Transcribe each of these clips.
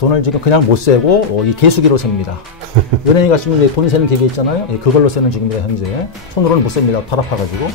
돈을 지금 그냥 못 세고 이 개수기로 셉니다. 연예인 가시면 돈 세는 기계 있잖아요. 그걸로 세는 중입니다. 현재 손으로는 못 셉니다. 팔 아파가지고.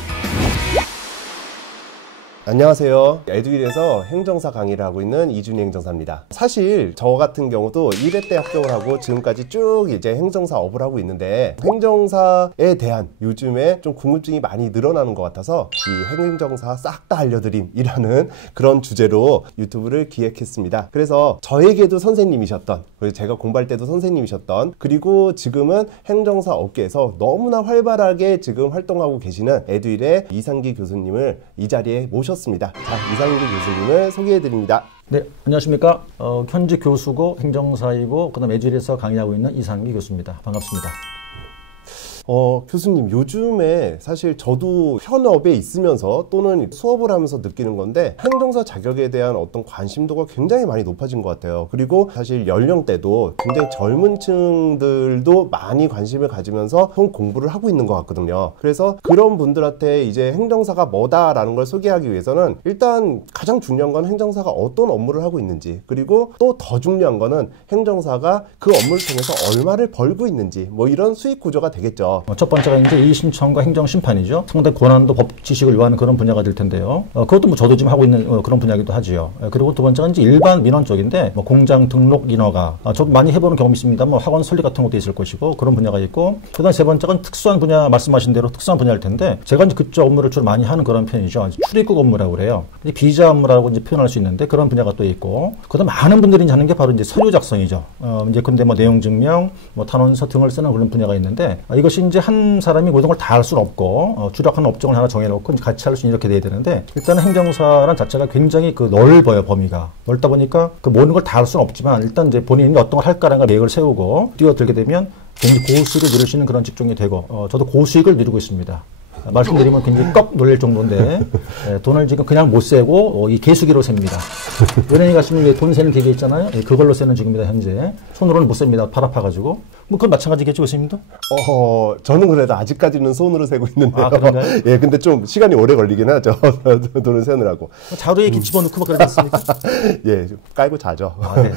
안녕하세요. 에듀윌에서 행정사 강의를 하고 있는 이준희 행정사입니다. 사실 저 같은 경우도 1회 때 합격을 하고 지금까지 쭉 이제 행정사 업을 하고 있는데, 행정사에 대한 요즘에 좀 궁금증이 많이 늘어나는 것 같아서 이 행정사 싹 다 알려드림이라는 그런 주제로 유튜브를 기획했습니다. 그래서 저에게도 선생님이셨던, 그리고 제가 공부할 때도 선생님이셨던, 그리고 지금은 행정사 업계에서 너무나 활발하게 지금 활동하고 계시는 에듀윌의 이상기 교수님을 이 자리에 모셨습니다. 자, 이상기 교수님을 소개해드립니다. 네, 안녕하십니까. 현직 교수고 행정사이고 그다음 에듀윌에서 강의하고 있는 이상기 교수입니다. 반갑습니다. 교수님, 요즘에 사실 저도 현업에 있으면서 또는 수업을 하면서 느끼는 건데, 행정사 자격에 대한 어떤 관심도가 굉장히 많이 높아진 것 같아요. 그리고 사실 연령대도 굉장히 젊은 층들도 많이 관심을 가지면서 공부를 하고 있는 것 같거든요. 그래서 그런 분들한테 이제 행정사가 뭐다라는 걸 소개하기 위해서는 일단 가장 중요한 건 행정사가 어떤 업무를 하고 있는지, 그리고 또 더 중요한 거는 행정사가 그 업무를 통해서 얼마를 벌고 있는지, 뭐 이런 수익 구조가 되겠죠. 첫 번째가 이제 이의심청과 행정심판이죠. 상당히 권한도 법 지식을 요하는 그런 분야가 될 텐데요. 그것도 뭐 저도 지금 하고 있는 그런 분야이기도 하지요. 그리고 두 번째가 이제 일반 민원 쪽인데, 뭐 공장 등록 인허가, 저도 많이 해보는 경험이 있습니다. 뭐 학원 설립 같은 것도 있을 것이고 그런 분야가 있고, 그다음 세 번째가 특수한 분야, 말씀하신 대로 특수한 분야일 텐데, 제가 이제 그쪽 업무를 주로 많이 하는 그런 편이죠. 출입국 업무라고 그래요. 비자 업무라고 이제 표현할 수 있는데 그런 분야가 또 있고, 그다음 많은 분들이 이제 하는 게 바로 이제 서류 작성이죠. 이제 근데 뭐 내용 증명, 뭐 탄원서 등을 쓰는 그런 분야가 있는데, 이것이 이제 한 사람이 모든 걸 다 할 수는 없고, 주력하는 업종을 하나 정해놓고 이제 같이 할 수 있는 이렇게 돼야 되는데, 일단은 행정사란 자체가 굉장히 그 넓어요. 범위가 넓다 보니까 그 모든 걸 다 할 수는 없지만, 일단 이제 본인이 어떤 걸 할까라는 계획을 세우고 뛰어들게 되면 굉장히 고수익을 누릴 수 있는 그런 직종이 되고, 저도 고수익을 누리고 있습니다. 말씀드리면 굉장히 꺽 놀랄 정도인데, 돈을 지금 그냥 못 세고 이 개수기로 셉니다. 연예인 가시면 돈 세는 기계 있잖아요. 그걸로 세는 중입니다. 현재 손으로는 못 셉니다. 팔 아파가지고. 뭐 그건 마찬가지겠죠, 교수님도? 저는 그래도 아직까지는 손으로 세고 있는데요. 아, 그런가요? 예, 근데 좀 시간이 오래 걸리긴 하죠. 돈을 세느라고. 자루에 이렇게 집어넣고 막 그러겠습니까? 예, 좀 깔고 자죠. 아, 네.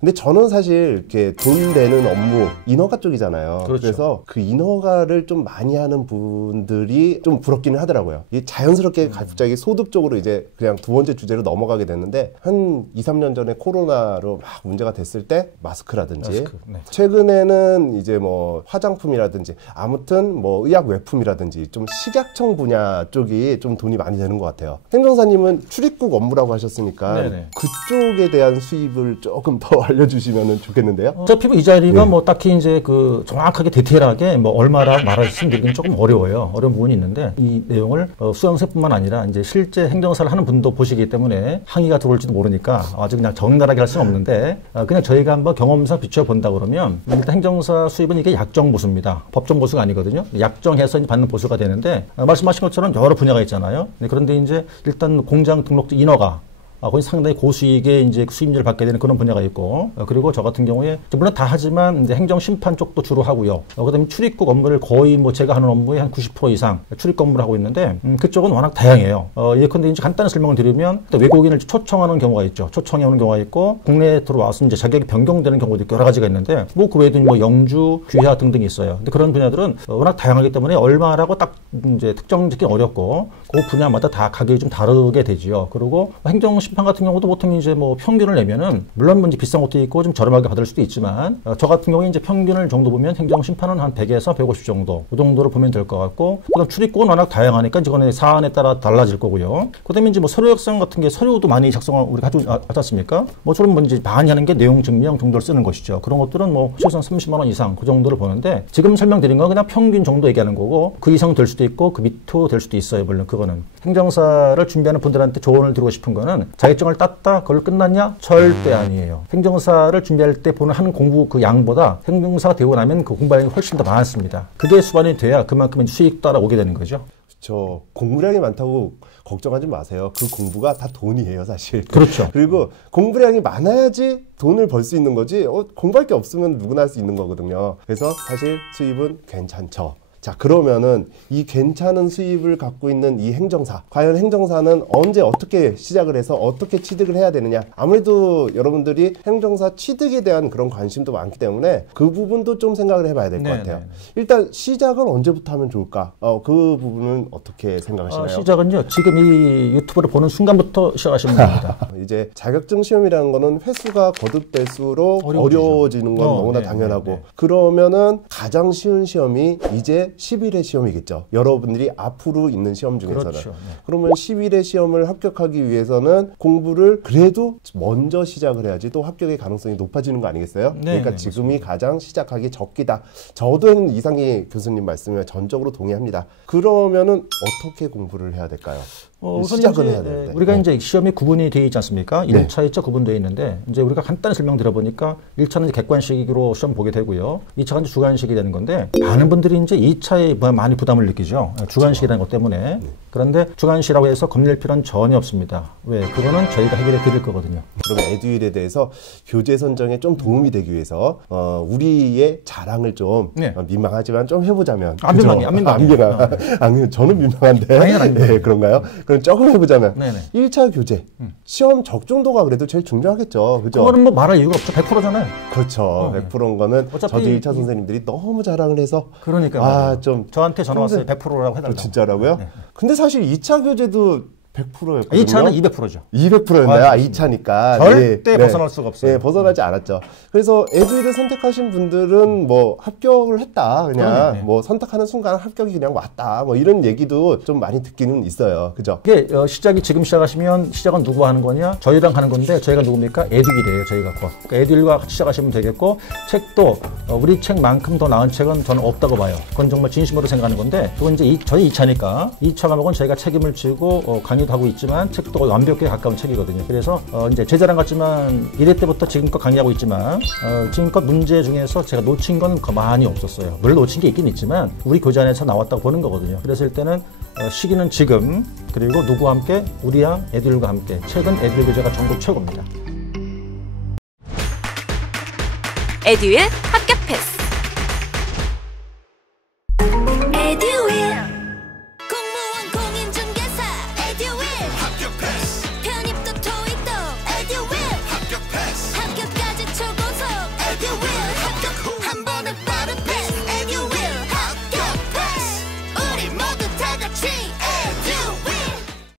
근데 저는 사실 이렇게 돈 되는 업무, 인허가 쪽이잖아요. 그렇죠. 그래서 그 인허가를 좀 많이 하는 분들이 좀 부럽기는 하더라고요. 이게 자연스럽게 갑자기 소득 쪽으로 이제 그냥 두 번째 주제로 넘어가게 됐는데, 한 2, 3년 전에 코로나로 막 문제가 됐을 때 마스크라든지, 네. 최근에는 이제 뭐 화장품이라든지, 아무튼 뭐 의약 외품이라든지 좀 식약청 분야 쪽이 좀 돈이 많이 되는 것 같아요. 행정사님은 출입국 업무라고 하셨으니까 네네. 그쪽에 대한 수입을 조금 더 알려주시면 좋겠는데요. 어차피 이 자리가 뭐 딱히 이제 그 정확하게 디테일하게 뭐 얼마라고 말씀드리기는 조금 어려워요. 어려운 부분이 있는데, 이 내용을 수강생뿐만 아니라 이제 실제 행정사를 하는 분도 보시기 때문에 항의가 들어올지도 모르니까 아주 그냥 적나라하게 할 수는 없는데, 그냥 저희가 한번 경험상 비춰본다 그러면, 일단 행정사 수입은 이게 약정 보수입니다. 법정 보수가 아니거든요. 약정해서 받는 보수가 되는데, 말씀하신 것처럼 여러 분야가 있잖아요. 그런데 이제 일단 공장 등록증 인허가, 거기 상당히 고수익의 이제 수입률을 받게 되는 그런 분야가 있고, 그리고 저 같은 경우에 물론 다 하지만 이제 행정심판 쪽도 주로 하고요. 그다음에 출입국 업무를 거의 뭐 제가 하는 업무의 한 90% 이상 출입국 업무를 하고 있는데, 그쪽은 워낙 다양해요. 예컨대 이제 간단한 설명을 드리면, 외국인을 초청하는 경우가 있죠. 초청해 오는 경우가 있고, 국내에 들어와서 이제 자격이 변경되는 경우도 있고 여러 가지가 있는데, 뭐 그 외에도 뭐 영주, 귀하 등등이 있어요. 근데 그런 분야들은 워낙 다양하기 때문에 얼마라고 딱 이제 특정 짓기 어렵고, 그 분야마다 다 가격이 좀 다르게 되지요. 그리고 행정심판 같은 경우도 보통 이제 뭐 평균을 내면은, 물론 뭐 이제 비싼 것도 있고 좀 저렴하게 받을 수도 있지만, 저 같은 경우에 이제 평균을 정도 보면 행정심판은 한 100에서 150 정도, 그 정도로 보면 될 것 같고, 그다음 출입국은 워낙 다양하니까 이거는 사안에 따라 달라질 거고요. 그다음에 이제 뭐 서류 작성 같은 게, 서류도 많이 작성을 우리가 하지 않습니까? 뭐 저런 뭐 이제 많이 하는 게 내용 증명 정도를 쓰는 것이죠. 그런 것들은 뭐 최소한 30만 원 이상 그 정도를 보는데, 지금 설명드린 건 그냥 평균 정도 얘기하는 거고, 그 이상 될 수도 있고 그 밑도 될 수도 있어요. 물론 그거는 행정사를 준비하는 분들한테 조언을 드리고 싶은 거는, 자격증을 땄다 그걸 끝났냐? 절대 아니에요. 행정사를 준비할 때 보는 하는 공부 그 양보다 행정사가 되고 나면 그 공부량이 훨씬 더 많습니다. 그게 수반이 돼야 그만큼 수익 따라오게 되는 거죠. 그렇죠. 공부량이 많다고 걱정하지 마세요. 그 공부가 다 돈이에요, 사실. 그렇죠. 그리고 공부량이 많아야지 돈을 벌 수 있는 거지, 공부할 게 없으면 누구나 할 수 있는 거거든요. 그래서 사실 수입은 괜찮죠. 자, 그러면은 이 괜찮은 수입을 갖고 있는 이 행정사, 과연 행정사는 언제 어떻게 시작을 해서 어떻게 취득을 해야 되느냐. 아무래도 여러분들이 행정사 취득에 대한 그런 관심도 많기 때문에 그 부분도 좀 생각을 해봐야 될 것 같아요. 일단 시작은 언제부터 하면 좋을까? 그 부분은 어떻게 생각하시나요? 시작은요, 지금 이 유튜브를 보는 순간부터 시작하시면 됩니다. 이제 자격증 시험이라는 거는 횟수가 거듭될수록 어려워지는 건 너무나 당연하고, 그러면은 가장 쉬운 시험이 이제 11회 시험이겠죠. 여러분들이 앞으로 있는 시험 중에서는. 그렇죠. 그러면 11회 시험을 합격하기 위해서는 공부를 그래도 먼저 시작을 해야지 또 합격의 가능성이 높아지는 거 아니겠어요? 그러니까 지금이 가장 시작하기 적기다. 저도 이상희 교수님 말씀에 전적으로 동의합니다. 그러면은 어떻게 공부를 해야 될까요? 시작은 해야 되는데. 우리가 이제 시험이 구분이 되어 있지 않습니까? 1차, 2차 구분되어 있는데, 이제 우리가 간단히 설명드려보니까 1차는 이제 객관식으로 시험 보게 되고요. 2차가 이제 주관식이 되는 건데, 많은 분들이 이제 2차에 많이 부담을 느끼죠. 주관식이라는 것 때문에. 그런데 주관식이라고 해서 겁낼 필요는 전혀 없습니다. 왜? 그거는 저희가 해결해 드릴 거거든요. 그러면 에듀윌에 대해서 교재 선정에 좀 도움이 되기 위해서 우리의 자랑을 좀 민망하지만 좀 해보자면. 안 민망해. 저는 민망한데. 네, 그런가요? 그럼 조금 해보자면 1차 교재 시험 적중도가 그래도 제일 중요하겠죠. 그죠? 그거는 뭐 말할 이유가 없죠. 100%잖아요. 그렇죠. 100%인 거는 저도 1차 선생님들이 너무 자랑을 해서 좀 저한테 전화 왔어요. 100%라고 해달라고. 진짜라고요? 근데 사실 2차 교재도 100%였거든요. 2차는 200%죠. 200%였나요? 2차니까. 절대 벗어날 수가 없어요. 네, 벗어나지 않았죠. 그래서 에듀윌을 선택하신 분들은 뭐 합격을 했다. 그냥 뭐 선택하는 순간 합격이 그냥 왔다. 뭐 이런 얘기도 좀 많이 듣기는 있어요. 그죠? 이게 시작이 지금 시작하시면 시작은 누구와 하는 거냐? 저희랑 하는 건데 저희가 누굽니까? 에듀윌이에요. 저희가. 그러니까 에듀윌과 같이 시작하시면 되겠고, 책도 우리 책만큼 더 나은 책은 저는 없다고 봐요. 그건 정말 진심으로 생각하는 건데, 그건 이제 저희 2차니까 2차 과목은 저희가 책임을 지고 강의 하고 있지만 책도 완벽에 가까운 책이거든요. 그래서 이제 제 자랑 같지만 1회 때부터 지금껏 강의하고 있지만 지금껏 문제 중에서 제가 놓친 건 많이 없었어요. 물론 놓친 게 있긴 있지만 우리 교재 안에서 나왔다고 보는 거거든요. 그래서 일단은 시기는 지금, 그리고 누구와 함께? 우리랑 에듀윌과 함께. 최근 에듀윌 교재가 전국 최고입니다. 에듀윌 합격 패스.